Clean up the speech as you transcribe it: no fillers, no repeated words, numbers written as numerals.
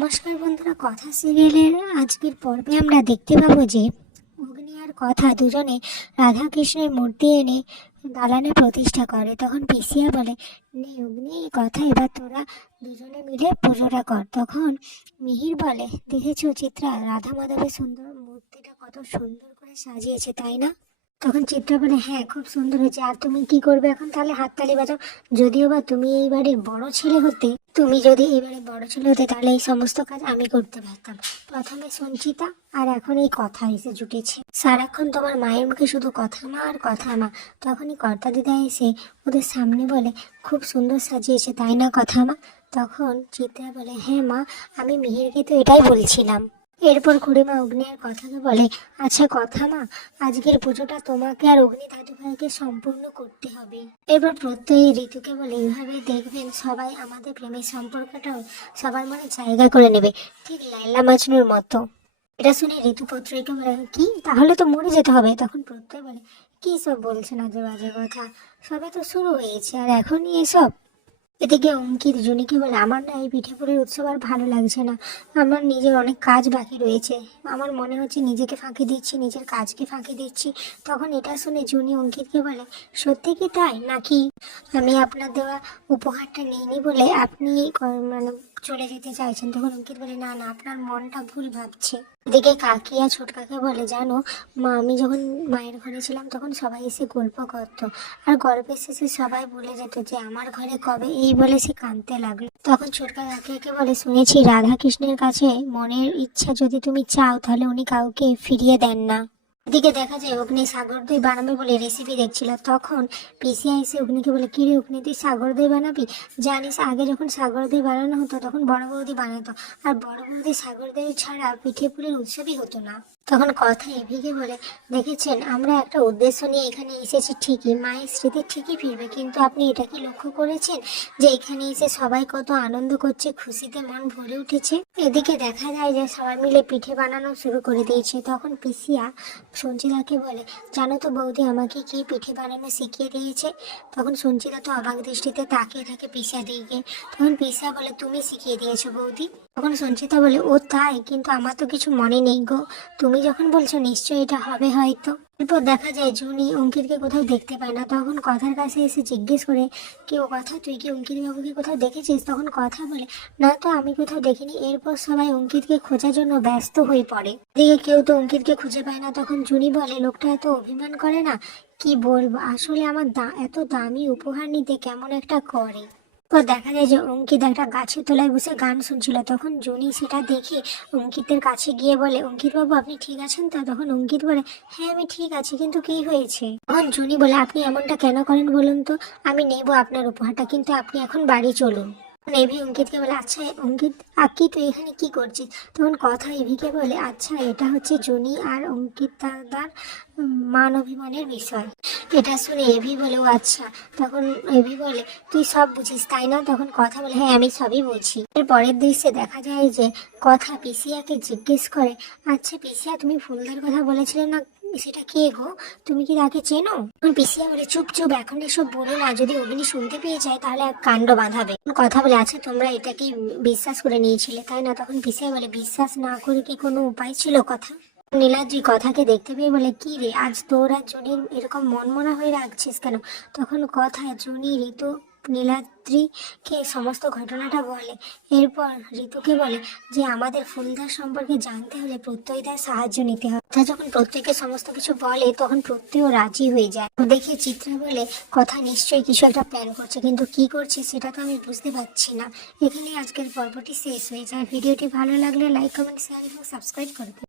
নমস্কার বন্ধুরা, কথা সিরিয়ালের আজকের পর্বে আমরা দেখতে পাবো যে অগ্নি আর কথা দুজনে রাধাকৃষ্ণের মূর্তি এনে দালানে প্রতিষ্ঠা করে। তখন পিসিয়া বলে, নে অগ্নি, এই কথা এবার তোরা দুজনে মিলে পুজোটা কর। তখন মিহির বলে, দেখেছো চিত্রা, রাধা মাধবের সুন্দর মূর্তিটা কত সুন্দর করে সাজিয়েছে, তাই না? তখন চিত্রা বলে, হ্যাঁ খুব সুন্দর হয়েছে। আর তুমি কি করবে এখন? তাহলে হাততালি বাজাও। যদিও বা তুমি এই বাড়ির বড় ছেলে হতে, তাহলে এই সমস্ত কাজ আমি করতে পারতাম। প্রথমে সঞ্চিতা আর এখন এই কথা এসে জুটেছে। সারাক্ষণ তোমার মায়ের মুখে শুধু কথা মা আর কথা মা। তখনই কর্তা দিদা এসে ওদের সামনে বলে, খুব সুন্দর সাজিয়েছে, তাই না কথা মা? তখন চিত্রা বলে, হ্যাঁ মা, আমি মিহিরকে তো এটাই বলছিলাম। এরপর খুড়িমা অগ্নি আর কথাকে বলে, আচ্ছা কথা মা, আজকের পুজোটা তোমাকে আর অগ্নি দাদু ভাইকে সম্পূর্ণ করতে হবে। এরপর প্রত্যয়ী ঋতুকে বলে, এইভাবে দেখবেন সবাই আমাদের প্রেমের সম্পর্কটাও সবার মনে জায়গা করে নেবে, ঠিক লাইলা মাজনুর মতো। এটা শুনে ঋতু প্রত্যয়কে বলে, কি তাহলে তো মরে যেতে হবে? তখন প্রত্যয় বলে, কি সব বলছেন আজে বাজে কথা, সবে তো শুরু হয়েছে আর এখনই এসব। এদিকে অঙ্কিত জুনিকে বলে, আমার না এই পিঠেপুলির উৎসব আর ভালো লাগছে না। আমার নিজের অনেক কাজ বাকি রয়েছে। আমার মনে হচ্ছে নিজেকে ফাঁকি দিচ্ছি, নিজের কাজকে ফাঁকি দিচ্ছি। তখন এটা শুনে জুনি অঙ্কিতকে বলে, সত্যি কি তাই, নাকি আমি আপনার দেওয়া উপহারটা নিইনি বলে আপনি মানে চলে যেতে চাইছেন? তখন অঙ্কিত বলে, না না, আপনার মনটা ভুল ভাবছে। এদিকে কাকিয়া ছোটকাকে বলে, জানো মা, আমি যখন মায়ের ঘরে ছিলাম তখন সবাই এসে গল্প করতো, আর গল্পের শেষে সবাই বলে যেত যে আমার ঘরে কবে, এই বলে সে কাঁদতে লাগলো। তখন ছোটকা কাকিয়াকে বলে, শুনেছি রাধা কৃষ্ণের কাছে মনের ইচ্ছা যদি তুমি চাও তাহলে উনি কাউকে ফিরিয়ে দেন না। এদিকে দেখা যায় অগ্নি সাগর দই বানাবে বলে রেসিপি দেখছিল। তখন পিসিয়া এসে অগ্নিকে বলে, কি রে অগ্নি, তুই সাগর দই বানাবি? জানিস আগে যখন সাগর দই বানানো হতো তখন বড় বৌদি বানাতো, আর বড় বৌদি সাগর দই ছাড়া পিঠে পুলির উৎসবই হতো না। তখন কথা এভিকে বলে, দেখেছেন আমরা একটা উদ্দেশ্য নিয়ে এখানে এসেছি ঠিকই, মায়ের স্মৃতি ঠিকই ফিরবে, কিন্তু আপনি এটা কি লক্ষ্য করেছেন যে এখানে এসে সবাই কত আনন্দ করছে, খুশিতে মন ভরে উঠেছে? এদিকে দেখা যায় যে সবাই মিলে পিঠে বানানো শুরু করে দিয়েছে। তখন পিসিয়া সঞ্চিতাকে বলে, জানো তো বৌদি আমাকে কি পিঠে বানানো শিখিয়ে দিয়েছে? তখন সঞ্চিতা তো অবাক দৃষ্টিতে তাকিয়ে থাকে পিসিয়া দিকে। তখন পিসিয়া বলে, তুমি শিখিয়ে দিয়েছো বৌদি? তখন সঞ্চিতা বলে, ও তাই, কিন্তু আমার তো কিছু মনে নেই গো, তুমি যখন বলছো নিশ্চয়ই এটা হবে হয়তো। এরপর দেখা যায় জুনি অঙ্কিতকে কোথাও দেখতে পায় না। তখন কথার কাছে এসে জিজ্ঞেস করে, কেউ কথা, তুই কি অঙ্কিত বাবুকে কোথাও দেখেছিস? তখন কথা বলে, না তো, আমি কোথাও দেখিনি। এরপর সবাই অঙ্কিতকে খোঁজার জন্য ব্যস্ত হয়ে পড়ে। এদিকে কেউ তো অঙ্কিতকে খুঁজে পায় না। তখন জুনি বলে, লোকটা এত অভিমান করে না, কি বলবো, আসলে আমার এত দামি উপহার নিতে কেমন একটা করে। তো দেখা যায় যে অঙ্কিত একটা গাছের তলায় বসে গান শুনছিল। তখন জুনি সেটা দেখে অঙ্কিতের কাছে গিয়ে বলে, অঙ্কিত বাবু আপনি ঠিক আছেন তো? তখন অঙ্কিত বলে, হ্যাঁ আমি ঠিক আছি, কিন্তু কি হয়েছে? তখন জুনি বলে, আপনি এমনটা কেন করেন বলুন তো? আমি নেব আপনার উপহারটা, কিন্তু আপনি এখন বাড়ি চলুন। এভি অঙ্কিতকে বলে, আচ্ছা অঙ্কিত, আকি তুই এখানে কি করছিস? তখন কথা এভিকে বলে, আচ্ছা এটা হচ্ছে জুনি আর অঙ্কিত দাদার মান অভিমানের বিষয়। এটা শুনে এভি বলে, ও আচ্ছা। তখন এভি বলে, তুই সব বুঝিস তাই না? তখন কথা বলে, হ্যাঁ আমি সবই বুঝি। এর পরের দৃশ্যে দেখা যায় যে কথা পিসিয়াকে জিজ্ঞেস করে, আচ্ছা পিসিয়া, তুমি ফুলদার কথা বলেছিলে না, সেটা কে গো? তুমি কি তাকে চেনো? তখন পিসিয়া বলে, চুপ চুপ, এখন এসব বলো না, যদি অগ্নি শুনতে পেয়ে যায় তাহলে এক কাণ্ড বাঁধাবে। কথা বলে, আচ্ছা তোমরা এটাকে বিশ্বাস করে নিয়েছিলে তাই না? তখন পিসিয়া বলে, বিশ্বাস না করে কি কোনো উপায় ছিল কথা? নীলাদ্রি কথাকে দেখতে পেয়ে বলে, কি রে, আজ তোর আর জুনির এরকম মনমরা হয়ে রাখছিস কেন? তখন কথা জুনি ঋতু নীলাদ্রিকে সমস্ত ঘটনাটা বলে। এরপর ঋতুকে বলে যে আমাদের ফুলদার সম্পর্কে জানতে হলে প্রত্যয়দার সাহায্য নিতে হবে। তা যখন প্রত্যয়কে সমস্ত কিছু বলে তখন প্রত্যয়ও রাজি হয়ে যায়। দেখে চিত্রা বলে, কথা নিশ্চয়ই কিছু একটা প্ল্যান করছে, কিন্তু কি করছে সেটা তো আমি বুঝতে পারছি না। এখানেই আজকের পর্বটি শেষ হয়ে যায়। ভিডিওটি ভালো লাগলে লাইক, কমেন্ট, শেয়ার এবং সাবস্ক্রাইব করবে।